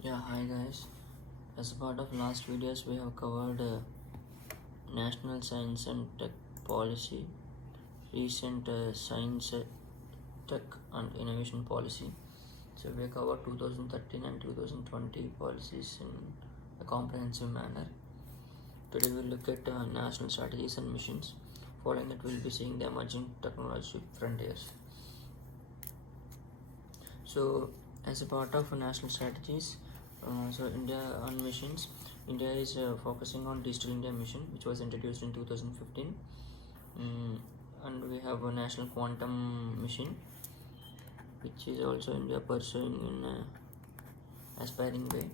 Yeah, hi guys. As a part of last videos, we have covered national science and tech policy, recent science, tech and innovation policy. So we have covered 2013 and 2020 policies in a comprehensive manner. Today we'll look at national strategies and missions. Following that, we'll be seeing the emerging technology frontiers. So, as a part of national strategies, India on missions, India is focusing on Digital India mission, which was introduced in 2015, and we have a national quantum mission, which is also India pursuing in aspiring way.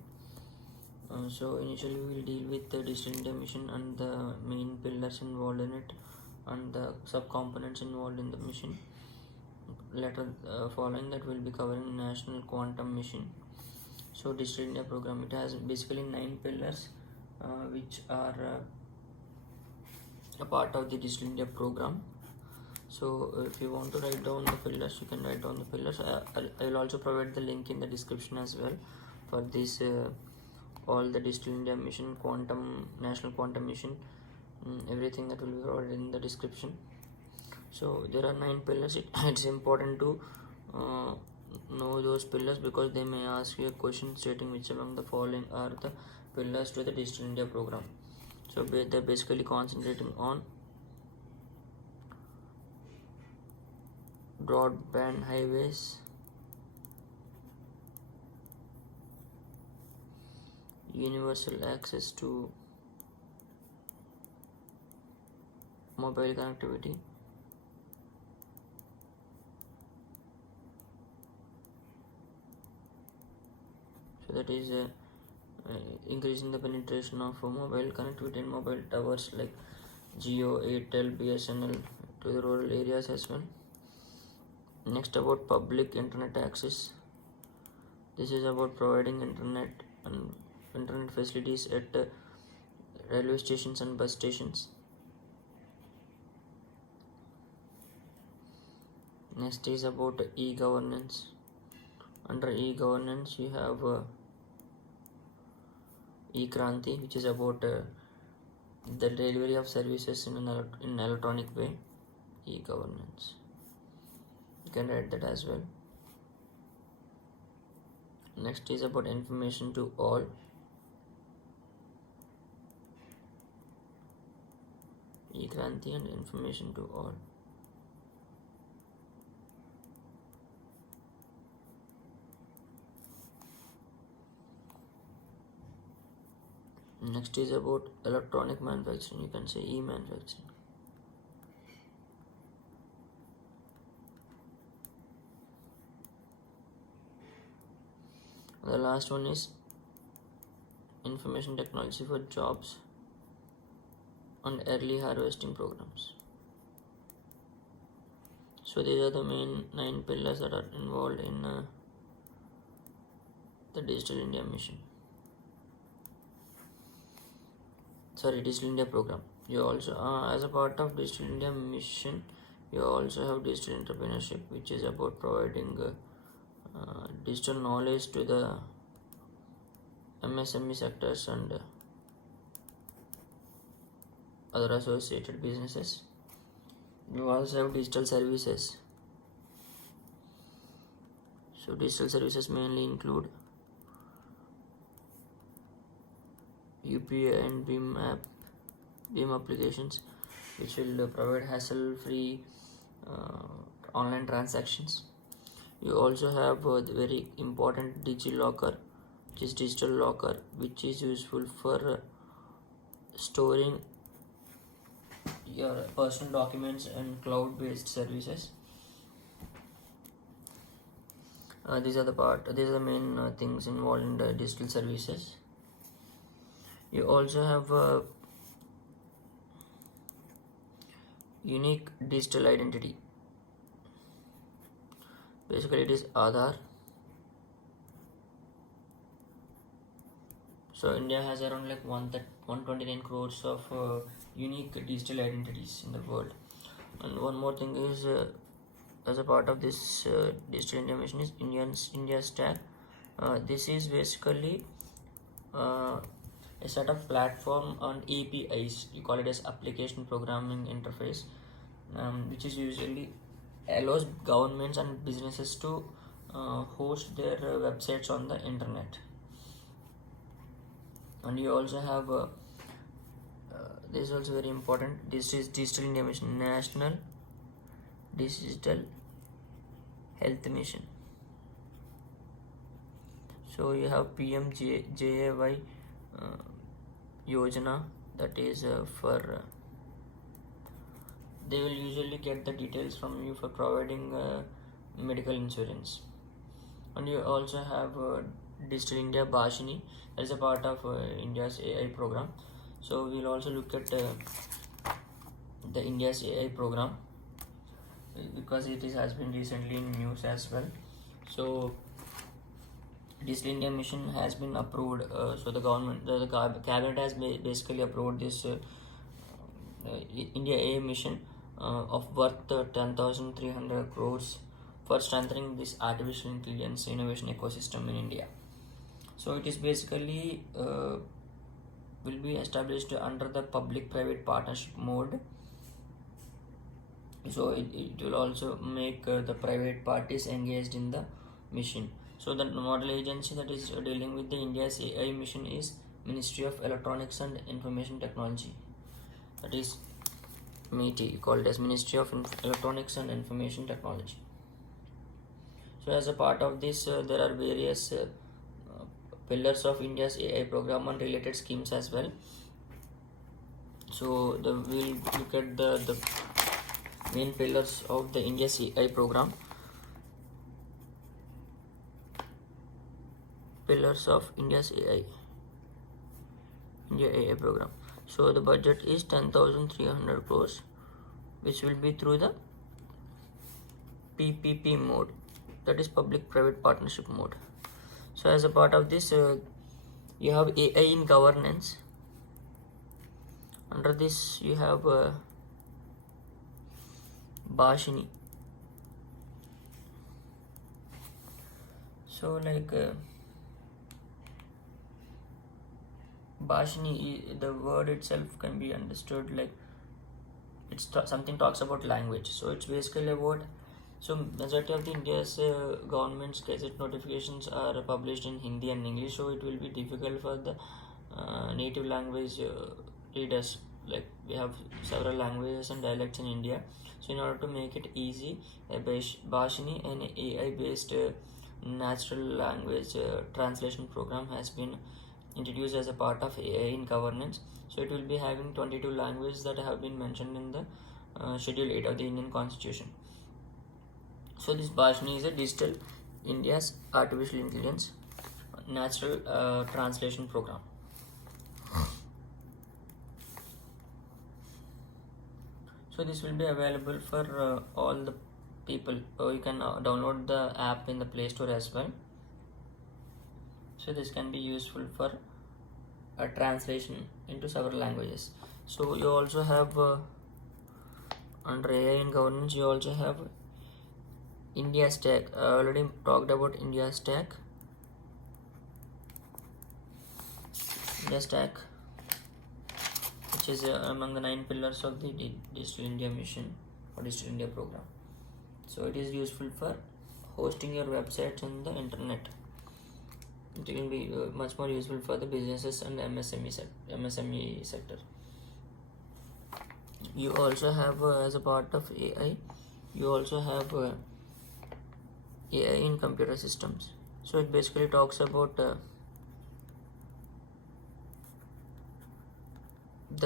So initially we will deal with the Digital India mission and the main pillars involved in it, and the sub-components involved in the mission. Later, following that, we'll be covering national quantum mission. So Digital India program, it has basically 9 pillars, which are a part of the Digital India program. So if you want to write down the pillars, you can write down the pillars. I will also provide the link in the description as well for this all the Digital India mission, quantum, national quantum mission, everything that will be provided in the description. So there are 9 pillars. It's important to know those pillars, because they may ask you a question stating which among the following are the pillars to the Digital India program. So they're basically concentrating on broadband highways, universal access to mobile connectivity, so that is increasing the penetration of mobile connectivity and mobile towers like Jio, Airtel, BSNL to the rural areas as well. Next, about public internet access. This is about providing internet and internet facilities at railway stations and bus stations. Next is about e-governance. Under e-governance, you have e-Kranti, which is about the delivery of services in an electronic way. E-governance, you can write that as well. Next is about information to all. E-Kranti and information to all. Next is about electronic manufacturing, you can say e-manufacturing. The last one is information technology for jobs and early harvesting programs. So these are the main 9 pillars that are involved in the Digital India mission. Digital India program. You also, as a part of Digital India mission, you also have digital entrepreneurship, which is about providing digital knowledge to the MSME sectors and other associated businesses. You also have digital services. So digital services mainly include UPI and BHIM applications, which will provide hassle-free online transactions. You also have the very important DigiLocker, which is digital locker, which is useful for storing your personal documents and cloud-based services. These are the main things involved in the digital services. You also have a unique digital identity. Basically, it is Aadhaar. So India has around like 129 crores of unique digital identities in the world. And one more thing is, as a part of this Digital India mission, is India's tag, This is basically a set of platform on APIs. You call it as application programming interface, which is usually allows governments and businesses to host their websites on the internet. And you also have this is also very important. This is Digital India Mission, National Digital Health Mission. So you have PMJAY Yojana, that is for they will usually get the details from you for providing medical insurance. And you also have Digital India Bhashini, that is a part of India's AI program. So we'll also look at the India's AI program because has been recently in news as well. So Digital India Mission has been approved. So the government, the cabinet has basically approved this India AI mission of worth 10,300 crores for strengthening this artificial intelligence innovation ecosystem in India. So it is basically will be established under the public-private partnership mode. So it will also make the private parties engaged in the mission. So the model agency that is dealing with the India's AI mission is Ministry of Electronics and Information Technology, that is MeitY, called as Ministry of Electronics and Information Technology. So as a part of this there are various pillars of India's AI program and related schemes as well. So we'll look at the main pillars of the India's AI program. Pillars of India AI program. So the budget is 10,300 crores, which will be through the PPP mode, that is public-private partnership mode. So as a part of this, you have AI in governance. Under this, you have Bhashini. So like Bhashini, the word itself can be understood like it's something talks about language. So it's basically about, so majority of the India's government's gazette notifications are published in Hindi and English, so it will be difficult for the native language readers. Like we have several languages and dialects in India, so in order to make it easy, a Bhashini, an AI based natural language translation program has been introduced as a part of AI in governance. So it will be having 22 languages that have been mentioned in the Schedule 8 of the Indian Constitution. So this Bhashini is a digital India's artificial intelligence natural translation program. So this will be available for all the people. You can download the app in the Play Store as well. So this can be useful for a translation into several languages. So you also have under AI and governance, you also have India Stack. I already talked about India Stack. India Stack, which is among the 9 pillars of the Digital India Mission or Digital India program. So it is useful for hosting your websites on the internet. It will be much more useful for the businesses and MSME sector. You also have as a part of AI, you also have AI in computer systems. So it basically talks about the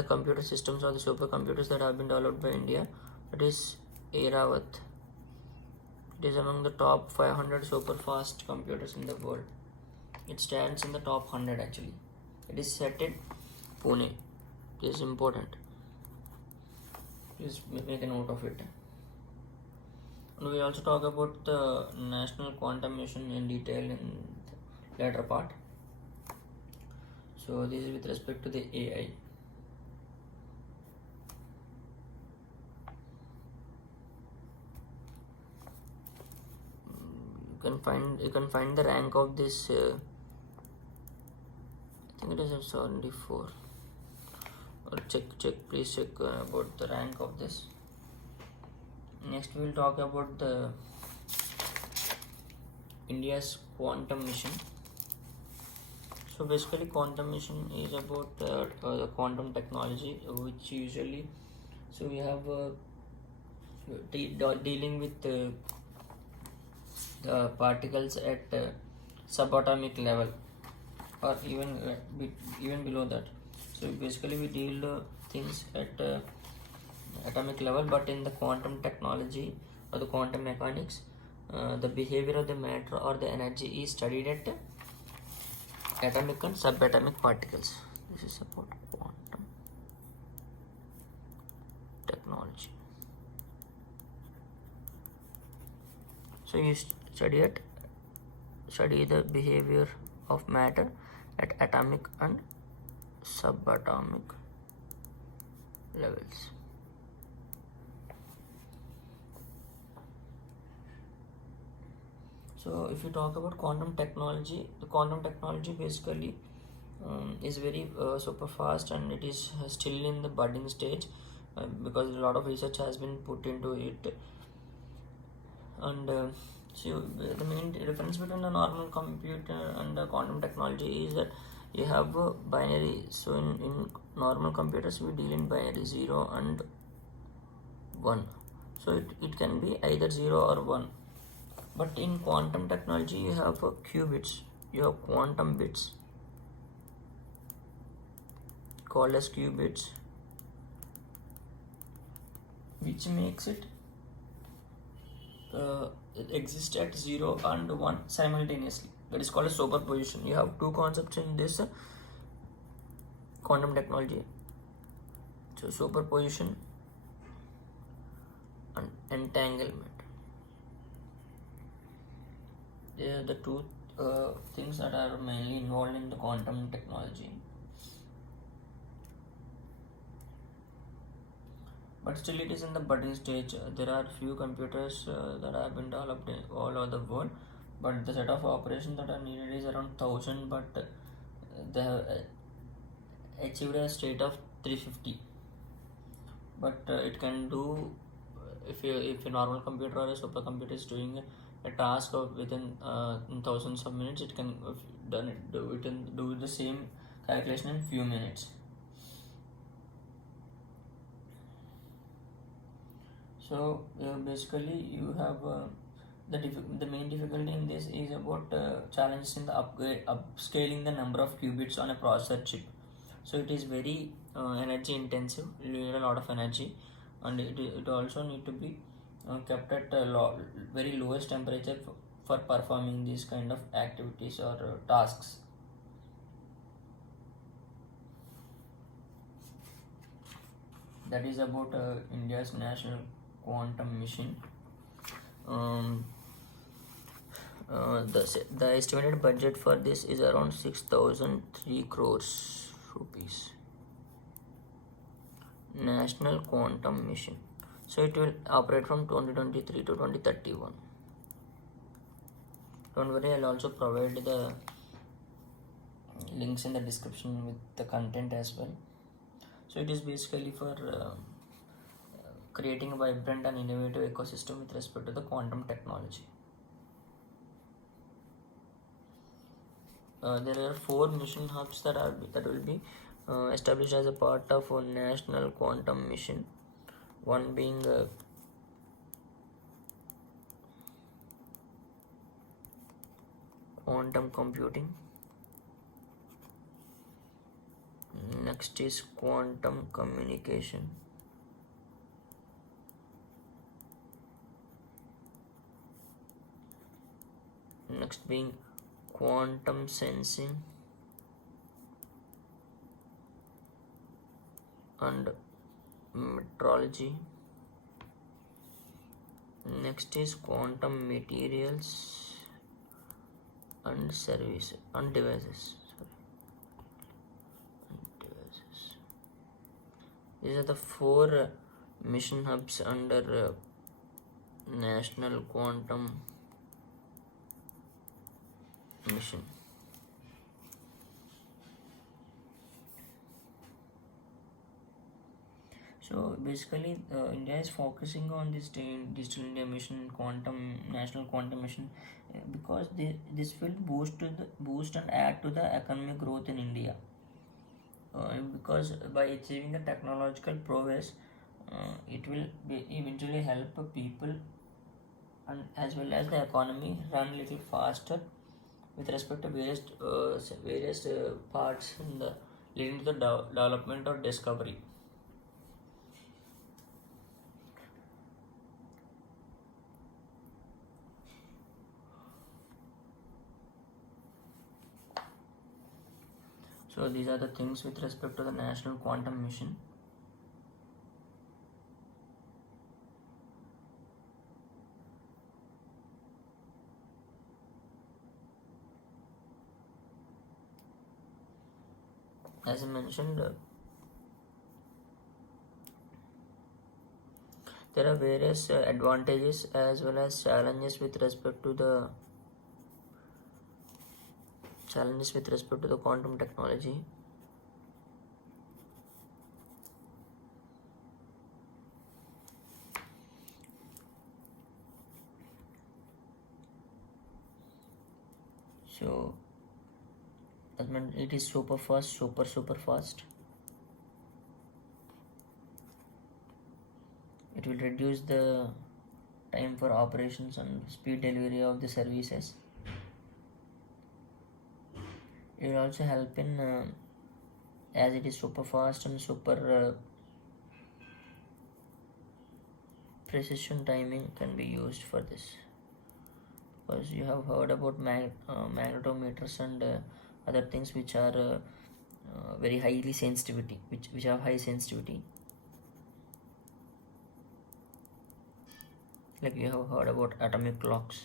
computer systems or the supercomputers that have been developed by India. That is Airavat. It is among the top 500 super fast computers in the world. It stands in the top 100 actually. It is set in Pune. It is important. Please make a note of it. And we also talk about the National Quantum Mission in detail in the later part. So this is with respect to the AI. You can find the rank of this. I think it is 74. Please check about the rank of this. Next we will talk about the India's quantum mission. So basically quantum mission is about the quantum technology, which usually, so we have dealing with the particles at subatomic level, or even below that. So basically we deal things at atomic level, but in the quantum technology or the quantum mechanics, the behavior of the matter or the energy is studied at atomic and subatomic particles. This is about quantum technology. So you study the behavior of matter at atomic and subatomic levels. So if you talk about quantum technology, the quantum technology basically is very super fast, and it is still in the budding stage because a lot of research has been put into it. And so the main difference between a normal computer and a quantum technology is that you have a binary. So in normal computers we deal in binary 0 and 1. So it can be either 0 or 1. But in quantum technology you have qubits, you have quantum bits called as qubits, which makes it exist at 0 and 1 simultaneously. That is called a superposition. You have two concepts in this quantum technology. So superposition and entanglement. They are the two things that are mainly involved in the quantum technology. But still it is in the budding stage. There are few computers that have been developed all over the world, but the set of operations that are needed is around 1000, but they have achieved a state of 350. But it can do, if a normal computer or a supercomputer is doing a task of within thousands of minutes, it can do the same calculation in few minutes. So basically you have the main difficulty in this is about challenges in the upscaling the number of qubits on a processor chip. So it is very energy intensive. You need a lot of energy, and it also need to be kept at very lowest temperature for performing these kind of activities or tasks. That is about India's national quantum mission. The estimated budget for this is around 6,003 crores rupees. National Quantum Mission. So it will operate from 2023 to 2031. Don't worry, I'll also provide the links in the description with the content as well. So it is basically for creating a vibrant and innovative ecosystem with respect to the quantum technology. There are 4 mission hubs that will be established as a part of a national quantum mission. One being quantum computing. Next is quantum communication. Next being quantum sensing and metrology. Next is quantum materials and services and devices. These are the 4 mission hubs under National Quantum mission. So basically, India is focusing on this digital India mission, quantum national quantum mission, because this will boost and add to the economic growth in India. Because by achieving the technological progress, it will eventually help people and as well as the economy run little faster with respect to various parts in the leading to the development or discovery. So these are the things with respect to the National Quantum Mission. As I mentioned, there are various advantages as well as challenges with respect to the quantum technology. So as mentioned, it is super fast. It will reduce the time for operations and speed delivery of the services. It will also help in as it is super fast and super precision timing can be used for this, because you have heard about magnetometers and other things which are very highly sensitivity, which have high sensitivity. Like you have heard about atomic clocks.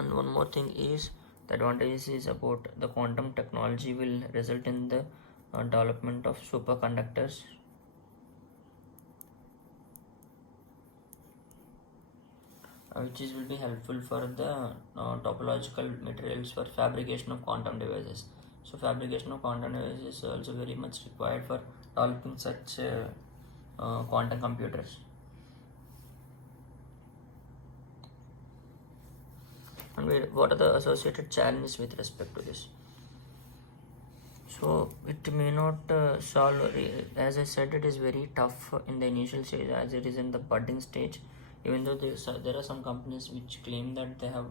And one more thing is, the advantage is about the quantum technology will result in the development of superconductors, which will be helpful for the topological materials for fabrication of quantum devices. So fabrication of quantum devices is also very much required for developing such quantum computers. And what are the associated challenges with respect to this? So it may not solve, as I said, it is very tough in the initial stage as it is in the budding stage. Even though there are some companies which claim that they have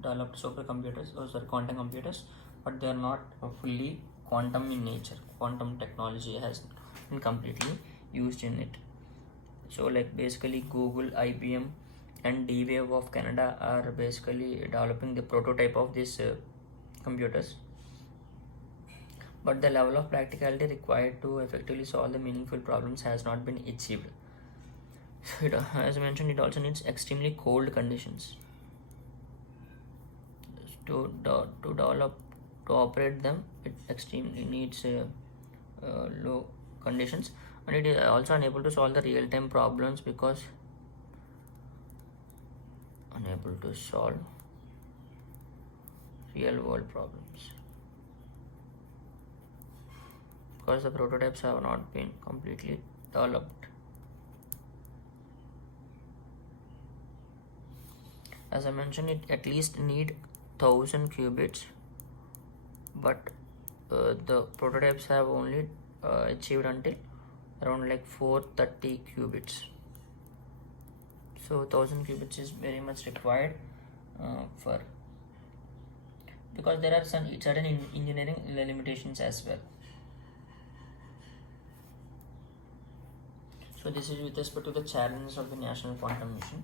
developed supercomputers or quantum computers, but they are not fully quantum in nature. Quantum technology has been completely used in it. So like basically Google, IBM and D-Wave of Canada are basically developing the prototype of these computers, but the level of practicality required to effectively solve the meaningful problems has not been achieved. So as I mentioned, it also needs extremely cold conditions to develop, to operate them. It extremely needs low conditions, and it is also unable to solve the real-time problems because unable to solve real-world problems because the prototypes have not been completely developed. As I mentioned, it at least need 1000 qubits, but the prototypes have only achieved until around like 430 qubits. So 1000 qubits is very much required for, because there are some certain engineering limitations as well. So this is with respect to the challenges of the National Quantum Mission.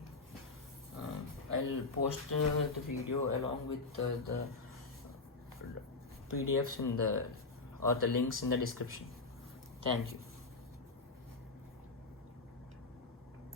I'll post the video along with the PDFs or the links in the description. Thank you.